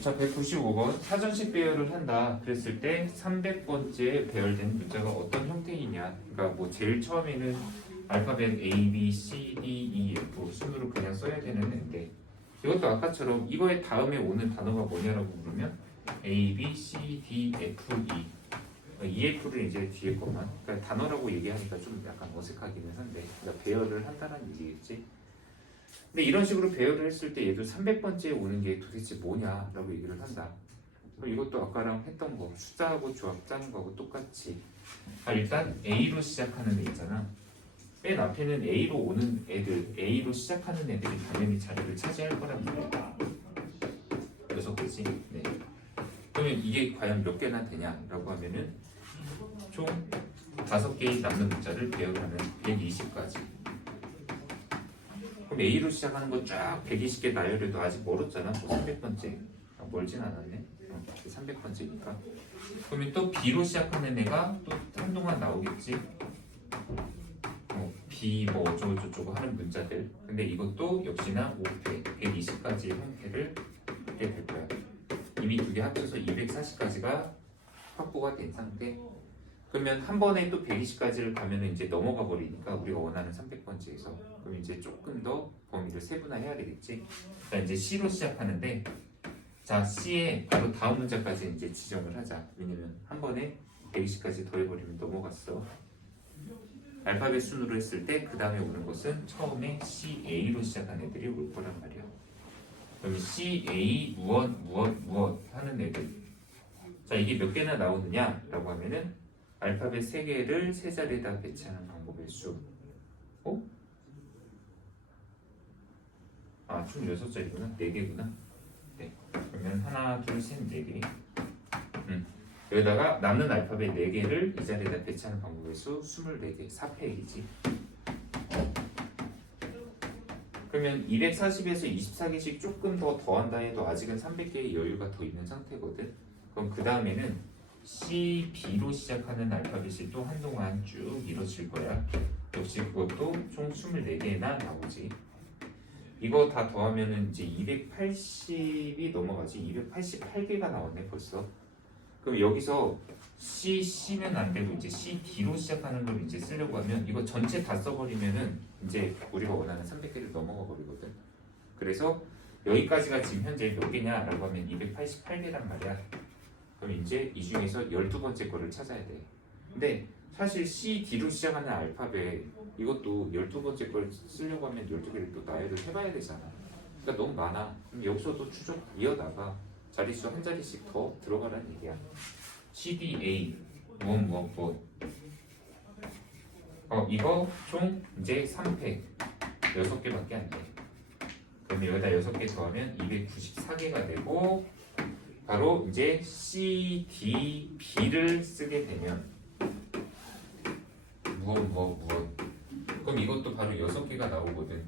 자, 195번 사전식 배열을 한다 그랬을 때 300번째 배열된 문자가 어떤 형태이냐. 그러니까 뭐 제일 처음에는 알파벳 A, B, C, D, E, F 순으로 그냥 써야 되는 앤데 이것도 아까처럼 이거의 다음에 오는 단어가 뭐냐라고 물으면 A, B, C, D, F, E EF를 이제 뒤에 것만 그러니까 단어라고 얘기하니까 좀 약간 어색하기는 한데 그러니까 배열을 한다는 얘기겠지. 근데 이런 식으로 배열을 했을 때 얘도 300번째에 오는 게 도대체 뭐냐라고 얘기를 한다. 그럼 이것도 아까랑 했던 거 숫자하고 조합 짜는 거하고 똑같이 일단 A로 시작하는 애 있잖아. 맨 앞에는 A로 오는 애들, A로 시작하는 애들이 당연히 자리를 차지할 거란 말이야. 그래서 그지? 네. 그러면 이게 과연 몇 개나 되냐라고 하면은 총 5개의 남는 문자를 배열하는 120까지. 그럼 A로 시작하는 거 쫙 120개 나열해도 아직 멀었잖아. 뭐 300번째. 멀진 않았네. 300번째니까. 그러면 또 B로 시작하는 애가 또 한동안 나오겠지. B 뭐 어쩌고저쩌고 하는 문자들. 근데 이것도 역시나 5회, 120까지의 형태를 갖게 될 거야. 이미 두 개 합쳐서 240까지가 확보가 된 상태. 그러면 한 번에 또 120까지를 가면 이제 넘어가 버리니까 우리가 원하는 300번째에서 그럼 이제 조금 더 범위를 세분화해야 되겠지. 자 이제 C로 시작하는데 자 C에 바로 다음 문자까지 이제 지정을 하자. 왜냐면 한 번에 120까지 더해버리면 넘어갔어. 알파벳 순으로 했을 때 그 다음에 오는 것은 처음에 CA로 시작한 애들이 올 거란 말이야. 그럼 CA 무엇 하는 애들. 자 이게 몇 개나 나오느냐라고 하면은 알파벳 3개를 세 자리에다 배치하는 방법의 수. 어? 총 6자리구나. 4개구나. 네. 그러면 하나, 둘, 셋, 4개. 여기다가 남는 알파벳 4개를 이 자리에다 배치하는 방법의 수 24개. 4팩이지. 그러면 240에서 24개씩 조금 더 더한다 해도 아직은 300개의 여유가 더 있는 상태거든. 그럼 그 다음에는 C, B로 시작하는 알파벳이 또 한동안 쭉 이뤄질 거야. 역시 그것도 총 24개나 나오지. 이거 다 더하면은 이제 280이 넘어가지. 288개가 나왔네 벌써. 그럼 여기서 C는 안 되고 이제 CD로 시작하는 걸 이제 쓰려고 하면 이거 전체 다 써버리면은 이제 우리가 원하는 300개를 넘어가 버리거든. 그래서 여기까지가 지금 현재 몇 개냐라고 하면 288개란 말이야. 그럼 이제 이 중에서 12번째 거를 찾아야 돼. 근데 사실 CD로 시작하는 알파벳 이것도 12번째 걸 쓰려고 하면 12개를 또 나열을 해봐야 되잖아. 그러니까 너무 많아. 그럼 여기서도 추적 이어다가 자릿수 한 자리씩 더 들어가라는 얘기야. CDA 무엇 이거 총 이제 3팩 6개밖에 안 돼. 그럼 여기다 6개 더하면 294개가 되고 바로 이제 CDB를 쓰게 되면 무엇 그럼 이것도 바로 6개가 나오거든.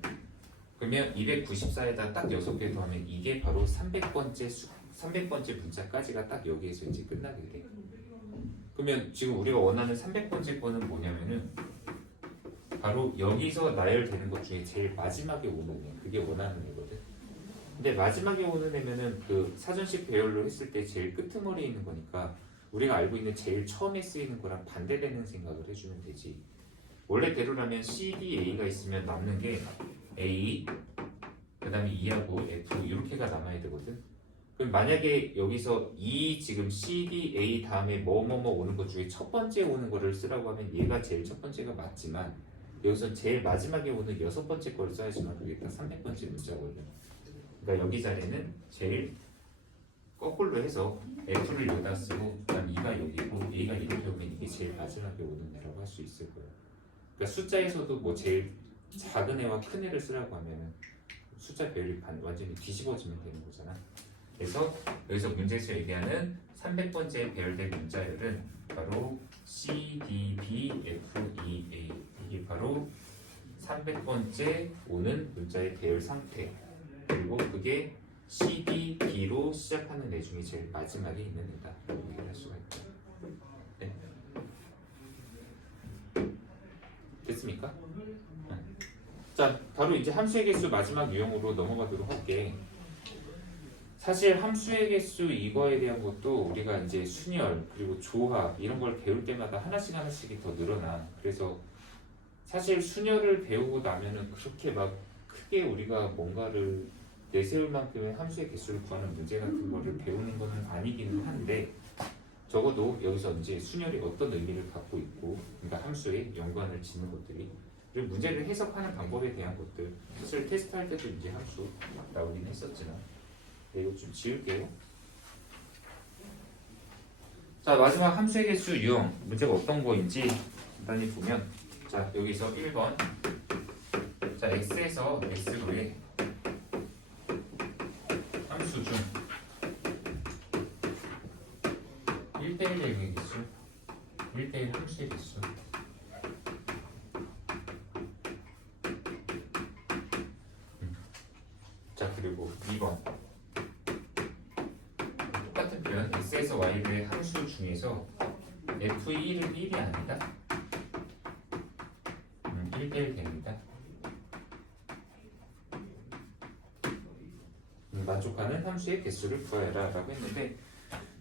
그러면 294에다 딱 6개 더하면 이게 바로 300번째 문자까지가 딱 여기에서 이제 끝나게 돼. 그러면 지금 우리가 원하는 300번째 거는 뭐냐면은 바로 여기서 나열되는 것 중에 제일 마지막에 오는 애. 그게 원하는 애거든. 근데 마지막에 오는 애면은 그 사전식 배열로 했을 때 제일 끄트머리에 있는 거니까 우리가 알고 있는 제일 처음에 쓰이는 거랑 반대되는 생각을 해주면 되지. 원래대로라면 CDA가 있으면 남는 게 A, 그 다음에 E하고 F 이렇게가 남아야 되거든. 그럼 만약에 여기서 E 지금 CDA 다음에 뭐뭐뭐 오는 것 중에 첫 번째 오는 거를 쓰라고 하면 얘가 제일 첫 번째가 맞지만 여기서 제일 마지막에 오는 6번째 거를 써야지만 그게 딱 300번째 문자거든. 그러니까 여기 자리는 제일 거꾸로 해서 F를 여기다 쓰고 그다음 E가 여기고 A가 이렇게 오면 이게 제일 마지막에 오는 애라고 할 수 있을 거예요. 그러니까 숫자에서도 뭐 제일 작은 애와 큰 애를 쓰라고 하면 숫자 배열이 완전히 뒤집어지면 되는 거잖아. 그래서 여기서 문제에서 얘기하는 300번째 배열된 문자열은 바로 C, D, B, F, E, A. 이게 바로 300번째 오는 문자의 배열 상태. 그리고 그게 C, D, B로 시작하는 애 중에 제일 마지막에 있는 애다. 라고 얘기할 수가 있다. 네. 됐습니까? 자, 바로 이제 함수의 개수 마지막 유형으로 넘어가도록 할게. 사실 함수의 개수 이거에 대한 것도 우리가 이제 순열 그리고 조합 이런 걸 배울 때마다 하나씩 하나씩이 더 늘어나. 그래서 사실 순열을 배우고 나면은 그렇게 막 크게 우리가 뭔가를 내세울 만큼의 함수의 개수를 구하는 문제 같은 거를 배우는 거는 아니기는 한데 적어도 여기서 이제 순열이 어떤 의미를 갖고 있고 그러니까 함수에 연관을 짓는 것들이 그리고 문제를 해석하는 방법에 대한 것들 사실 테스트할 때도 이제 함수 나오긴 했었지만 네, 이거 좀 지울게요. 자 마지막 함수의 개수 유형 문제가 어떤 거인지 간단히 보면 자 여기서 1번 자 x에서 x로의 함수 중 1대1 대응의 개수 1대1 함수의 개수 자 그리고 2번 똑같은 표현 x에서 y의 함수 중에서 f의 1은 1이 아니다 1대1 됩니다 만족하는 함수의 개수를 구하여라 라고 했는데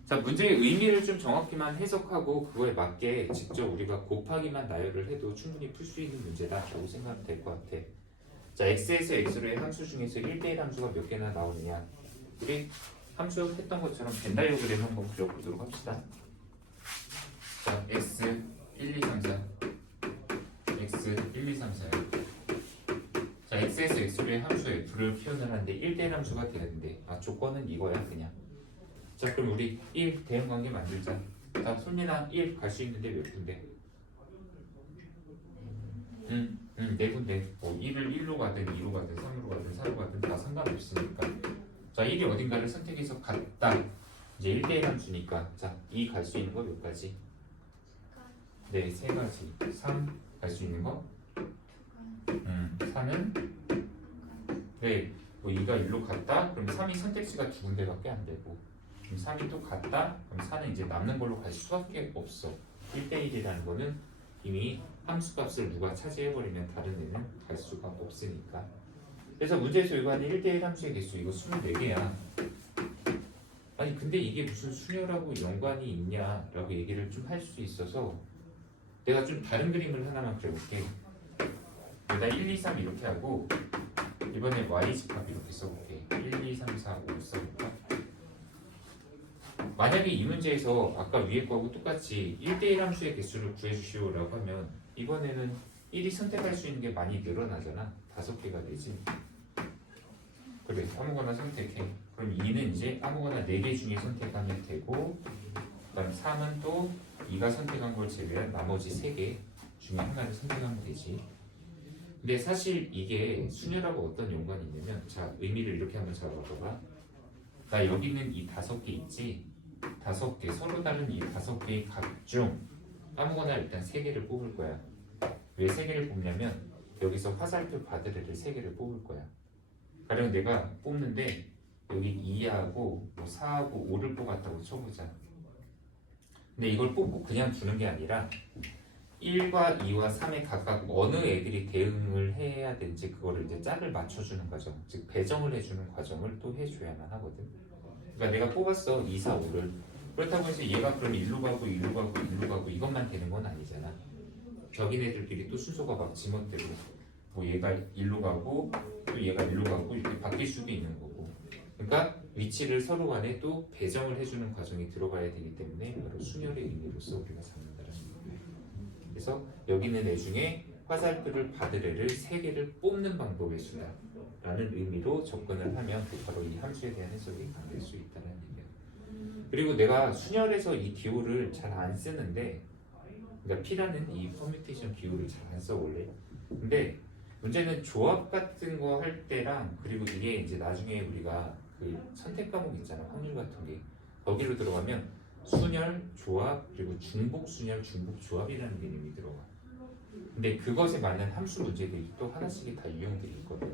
자 문제의 의미를 좀 정확히만 해석하고 그거에 맞게 직접 우리가 곱하기만 나열을 해도 충분히 풀 수 있는 문제다 라고 생각하면 될 것 같아. 자 x에서 x로의 함수 중에서 1대1 함수가 몇 개나 나오느냐 우리 함수 했던 것처럼 벤 다이어그램 한번 그려보도록 합시다. 자 x 1, 2, 3, 4 x 1, 2, 3, 4요. 자 x에서 x로의 함수 f를 표현을 하는데 1대1 함수가 되는데 조건은 이거야 그냥. 자 그럼 우리 1 대응관계 만들자. 자 솔민아 1 갈 수 있는데 몇 군데? 네 군데. 1을 1로 가든 2로 가든 3로 가든 4로 가든 다 상관없으니까. 자 1이 어딘가를 선택해서 갔다. 이제 1대1 함수니까 자 2 갈 수 있는 거 몇 가지? 네 3가지. 3 갈 수 있는 거? 4는? 네 뭐 2가 1로 갔다? 그럼 3이 선택지가 두 군데밖에 안 되고 그럼 3이 또 갔다? 그럼 4는 이제 남는 걸로 갈 수밖에 없어. 1대1이라는 거는 이미 함수값을 누가 차지해버리면 다른 애는 갈 수가 없으니까. 그래서 문제에서 요구하는 1대1 함수의 개수 이거 24개야. 아니 근데 이게 무슨 수열하고 연관이 있냐라고 얘기를 좀 할 수 있어서 내가 좀 다른 그림을 하나만 그려볼게. 여기다 1, 2, 3 이렇게 하고 이번에 y집합 이렇게 써볼게. 1, 2, 3, 4, 5 써볼까? 만약에 이 문제에서 아까 위에 거하고 똑같이 1대1 함수의 개수를 구해주시오라고 하면 이번에는 1이 선택할 수 있는 게 많이 늘어나잖아. 5개가 되지. 그래 아무거나 선택해. 그럼 2는 이제 아무거나 4개 중에 선택하면 되고 그 다음 3은 또 2가 선택한 걸 제외한 나머지 3개 중에 하나를 선택하면 되지. 근데 사실 이게 순열하고 어떤 연관이 있냐면 자 의미를 이렇게 한번 잡아봐봐. 나 여기는 이 5개 있지. 5개 서로 다른 이 5개의 각 중 아무거나 일단 3개를 뽑을 거야. 왜 3개를 뽑냐면 여기서 화살표 받으래를 3개를 뽑을 거야. 가령 내가 뽑는데 여기 2하고 뭐 4하고 5를 뽑았다고 쳐보자. 근데 이걸 뽑고 그냥 주는 게 아니라 1과 2와 3에 각각 어느 애들이 대응을 해야 되는지 그거를 이제 짝을 맞춰주는 과정, 즉 배정을 해주는 과정을 또 해줘야만 하거든. 그러니까 내가 뽑았어 2, 4, 5를. 그렇다고 해서 얘가 그럼 1로 가고 1로 가고 1로 가고 이것만 되는 건 아니잖아. 벽인 애들끼리 또 순서가 막 지멋대로 뭐 얘가 1로 가고 또 얘가 1로 가고 이렇게 바뀔 수도 있는 거고. 그러니까 위치를 서로 간에 또 배정을 해주는 과정이 들어가야 되기 때문에 바로 순열의 의미로서 우리가 잡는다는 거예요. 그래서 여기는 애 중에 화살표를 받을 애를 3개를 뽑는 방법의 수다라는 의미로 접근을 하면 바로 이 함수에 대한 해석이 가능할 수 있다는 얘기예요. 그리고 내가 순열에서 이 기호를 잘 안 쓰는데 그러니까 P라는 이 퍼뮤테이션 기호를 잘 안 써 원래. 근데 문제는 조합 같은 거 할 때랑 그리고 이게 이제 나중에 우리가 그 선택 과목 있잖아. 확률 같은 게 거기로 들어가면 순열, 조합, 그리고 중복 순열, 중복 조합이라는 개념이 들어가. 근데 그것에 맞는 함수 문제들이 또 하나씩 다 유형들이 있거든.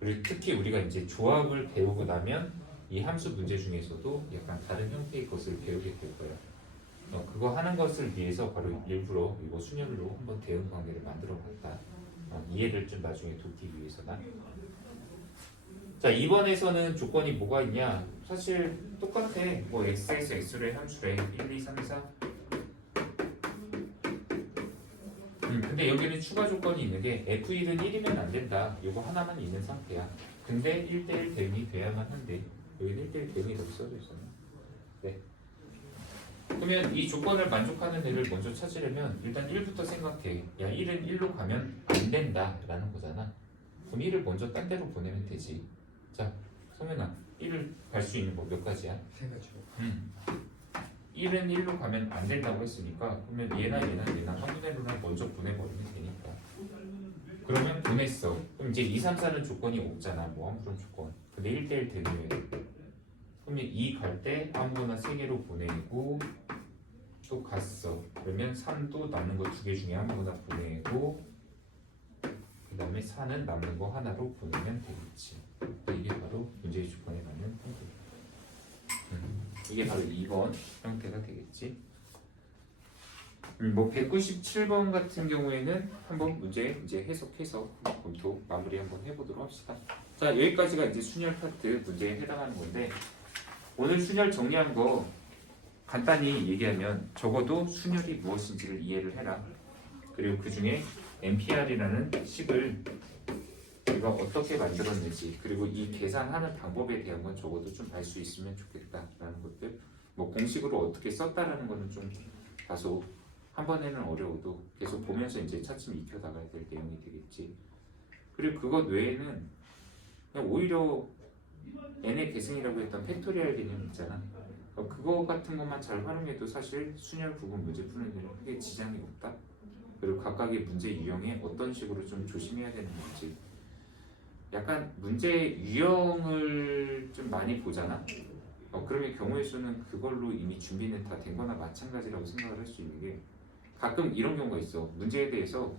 그리고 특히 우리가 이제 조합을 배우고 나면 이 함수 문제 중에서도 약간 다른 형태의 것을 배우게 될 거야. 그거 하는 것을 위해서 바로 일부러 이거 순열로 한번 대응 관계를 만들어 봤다. 이해를 좀 나중에 돕기 위해서다. 자, 2번에서는 조건이 뭐가 있냐? 사실 똑같아. 뭐 x에서 x를 함수래. 1, 2, 3, 4. 근데 여기는 추가 조건이 있는 게 f1은 1이면 안 된다. 요거 하나만 있는 상태야. 근데 1대1 대응이 돼야만 한데 여기는 1대1 대응이라고 써져 있었나? 네. 그러면 이 조건을 만족하는 애를 먼저 찾으려면 일단 1부터 생각해. 야, 1은 1로 가면 안 된다 라는 거잖아. 그럼 1을 먼저 딴 데로 보내면 되지. 자, 성현아, 1을 갈 수 있는 거 몇 가지야? 세 가지요. 1은 1로 가면 안 된다고 했으니까 그러면 얘나 한분의 루나 먼저 보내버리면 되니까. 그러면 보냈어. 그럼 이제 2, 3, 4는 조건이 없잖아. 뭐 아무런 조건. 근데 1대1 대응해야 돼. 그러면 2 갈 때 아무거나 3개로 보내고 또 갔어. 그러면 3도 남는 거 2개 중에 아무거나 보내고 그 다음에 4는 남는 거 하나로 보내면 되겠지. 이게 바로 문제의 조건에 맞는 형태. 이게 바로 2번 형태가 되겠지. 뭐 197번 같은 경우에는 한번 문제 이제 해석해서 검토 마무리 한번 해보도록 합시다. 자, 여기까지가 이제 순열 파트 문제에 해당하는 건데 오늘 순열 정리한 거 간단히 얘기하면 적어도 순열이 무엇인지를 이해를 해라. 그리고 그 중에 MPR이라는 식을 우리가 어떻게 만들었는지 그리고 이 계산하는 방법에 대한 건 적어도 좀 알 수 있으면 좋겠다라는 것들. 뭐 공식으로 어떻게 썼다라는 거는 좀 다소 한 번에는 어려워도 계속 보면서 이제 차츰 익혀 나가야 될 내용이 되겠지. 그리고 그것 외에는 그냥 오히려 n의 계승이라고 했던 팩토리얼 개념 있잖아. 그거 같은 것만 잘 활용해도 사실 순열 부분 문제 푸는 데는 크게 지장이 없다. 그리고 각각의 문제 유형에 어떤 식으로 좀 조심해야 되는 건지. 약간 문제 유형을 좀 많이 보잖아. 그러면 경우의 수는 그걸로 이미 준비는 다 된 거나 마찬가지라고 생각을 할 수 있는 게 가끔 이런 경우가 있어. 문제에 대해서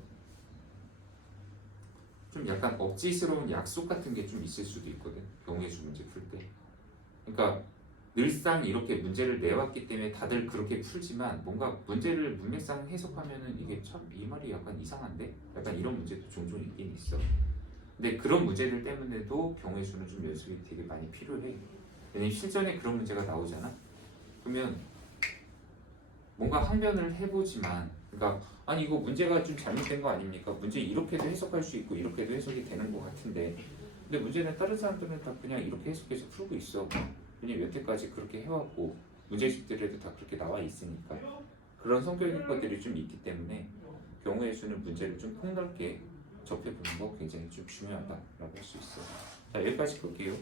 좀 약간 억지스러운 약속 같은 게 좀 있을 수도 있거든. 경우의 수 문제 풀 때. 그러니까 늘상 이렇게 문제를 내왔기 때문에 다들 그렇게 풀지만 뭔가 문제를 문맥상 해석하면은 이게 참 이 말이 약간 이상한데? 약간 이런 문제도 종종 있긴 있어. 근데 그런 문제들 때문에도 경우의 수는 좀 연습이 되게 많이 필요해. 왜냐면 실전에 그런 문제가 나오잖아. 그러면 뭔가 항변을 해보지만, 그러니까 아니 이거 문제가 좀 잘못된 거 아닙니까? 문제 이렇게도 해석할 수 있고 이렇게도 해석이 되는 것 같은데, 근데 문제는 다른 사람들은 다 그냥 이렇게 해석해서 풀고 있어. 왜냐면 여태까지 그렇게 해왔고 문제집들에도 다 그렇게 나와 있으니까. 그런 성격의 것들이 좀 있기 때문에 경우의 수는 문제를 좀 폭넓게 접해보는 거 굉장히 좀 중요하다라고 할 수 있어. 자, 여기까지 볼게요.